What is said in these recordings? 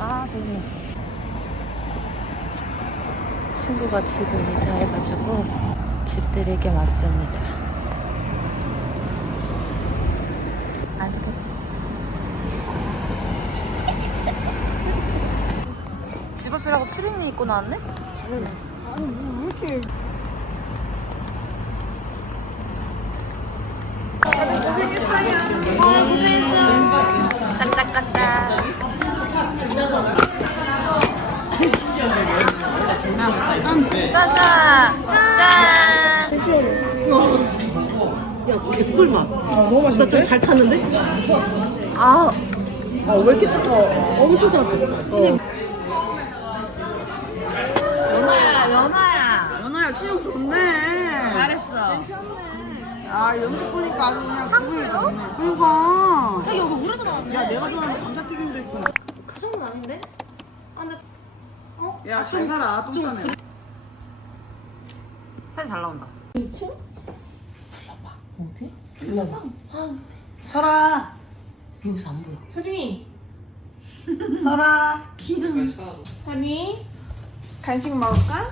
아, 조심해. 친구가 집을 이사해가지고 집들에게 왔습니다. 앉을게. 집 앞이라고 추리닝 입고 나왔네? 아니 뭐 왜 이렇게 짝짝짝짝. 짜잔! 짠! 개꿀맛. 아 너무 맛있는데? 나 좀 잘 탔는데? 아, 아, 왜 이렇게 차? 어, 엄청 차. 어. 연아야, 연아야. 연아야, 시험 좋네. 잘했어. 아, 연습 보니까 아주 그냥 기분이 좋네. 그니까. 야, 여기 물에도 나왔네. 야, 내가 좋아하는 감자튀김도 있고. 그 정도는 아닌데? 야, 잘 살아. 똥 싸네. 사진 잘 나온다. 어디? 불러봐. 설아. 여기서 안 보여. 서준이 설아. 기름. 서준이 간식 먹을까?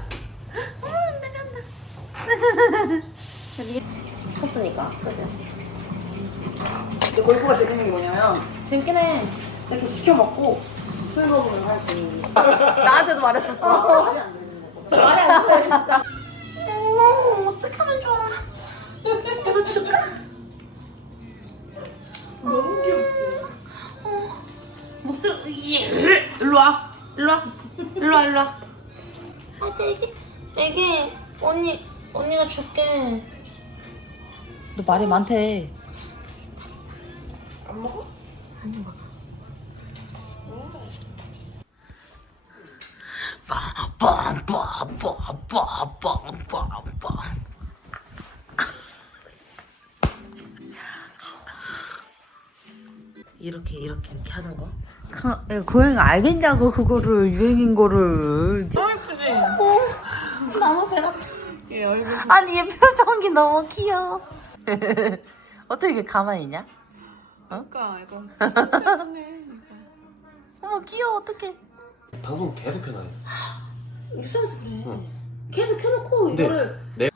컸으니까. 그죠? 골프가 제 생각이 뭐냐면, 재밌긴 해. 이렇게 시켜 먹고 술 먹으면 할수 있는 거. 나한테도 말했었어. 말이 안 되는 거. 말이 안 돼, 진짜. 어떡하면 좋아. 이거 줄까? 너무 귀엽지? 목소리, 예. 일로 와. 일로 와. 일로 와, 일로 와. 아, 되게, 되게, 언니, 언니가 줄게. 너 말이 많대. 안 먹어? 빰빰빰빰빰빰빰. 이렇게 이렇게 이렇게 하는 거? 고양이가 알겠냐고 그거를 유행인 거를. 너무 예쁘지? 어, 너무 배 같아. 얘 얼굴 아니 얘 표정이 너무 귀여워. 어떻게 이렇게 가만히 있냐? 그니까 이거 진짜 어머 귀여워 어떡해. 방송 계속 해놔요. 이상해 그래. 응. 계속 켜놓고 근데 이거를. 내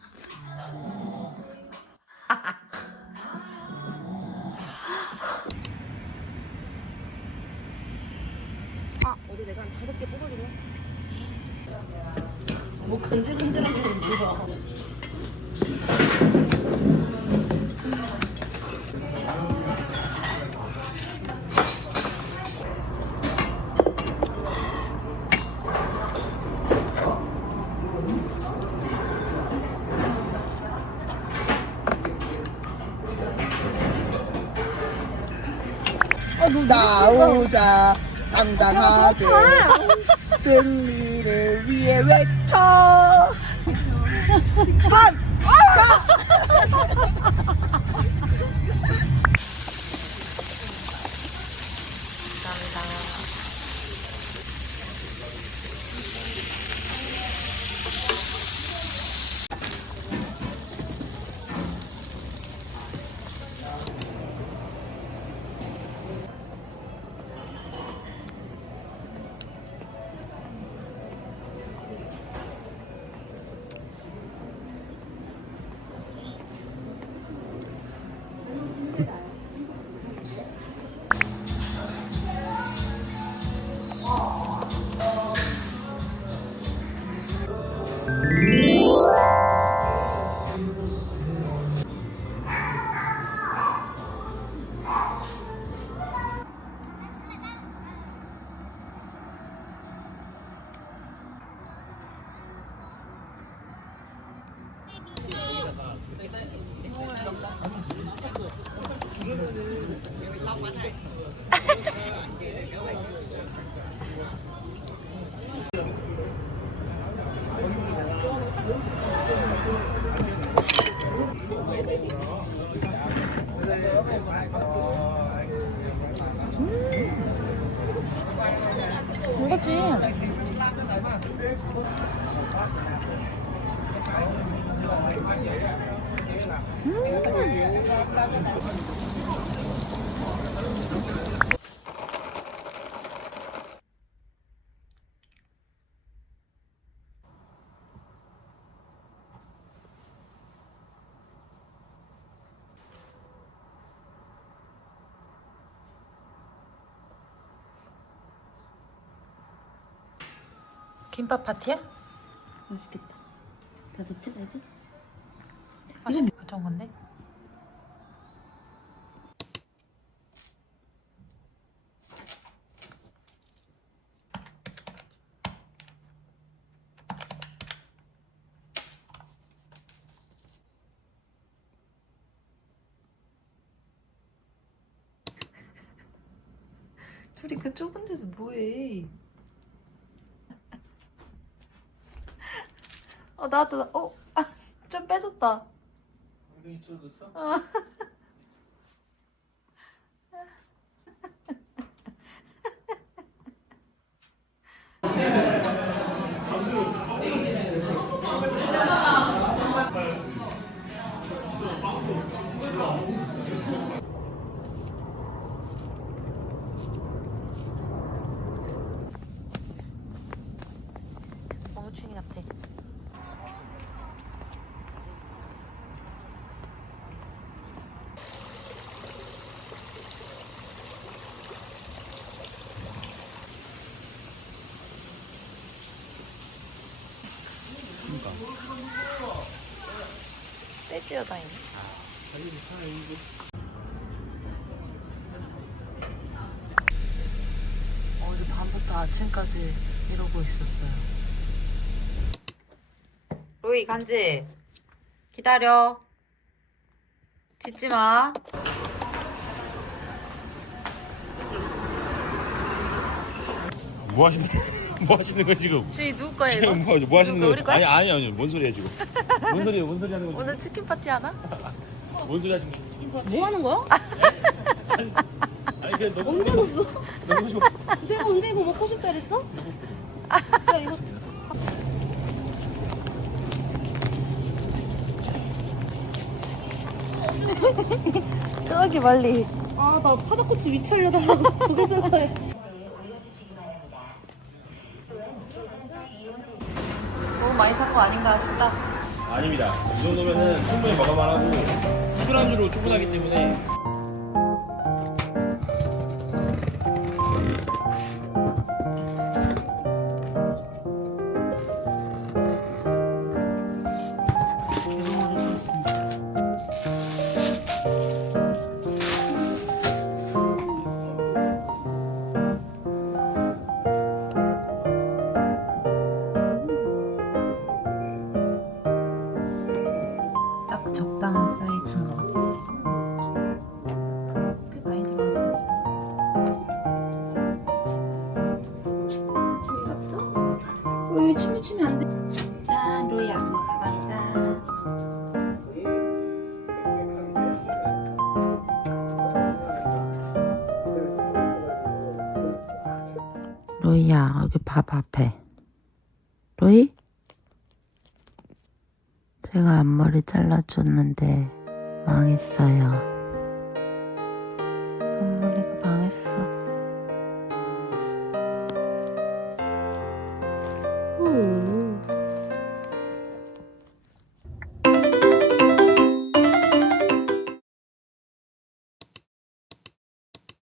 어디 내가 한 다섯 개 뽑아주면 뭐 근질근질한 게 뭐야 싸우자 당당하게 승리를 위해 외쳐 반! 그 거지 김밥 파티야? 맛있겠다. 다 넣지 말지? 맛있게 어떤 건데? 둘이 그 좁은 데서 뭐해? 어 나왔다 나- 어? 아, 좀 빼줬다 엉덩이 쳐졌어? 멍충이 같아 떼지어 다니네. 어제 밤부터 아침까지 이러고 있었어요. 로이 간지. 기다려. 짖지 마. 뭐 하시는 뭐 하시는 거야 지금? 지금 누구 거야 이거? 뭐, 뭐 하시는 누구, 거야? 우리 거야? 아니 아니 아니 뭔 소리야 지금? 뭔 소리야 뭔 소리 하는 거지? 오늘 치킨 파티 하나? 뭔 소리 하시는 거지? 치킨 파티? 뭐 하는 거야? 아니 그냥 너무 언제 넣었어? 너무 좋아. 내가 언제 이거 먹고 싶다 그랬어? 야 이거 저기 멀리 아나 파닭꼬치 위치하려다가 고객센터에 거 아닌가 싶다 아닙니다. 이 정도면은 충분히 먹을만하고 술안주로 충분하기 때문에 적당한 사이즈인 것 같아 꽤 많이 들어간 것 같은데 왜 침이 치면 안 돼? 짠 로이 악마 가방이다 로이야 여기 밥 앞에 로이? 제가 앞머리 잘라줬는데 망했어요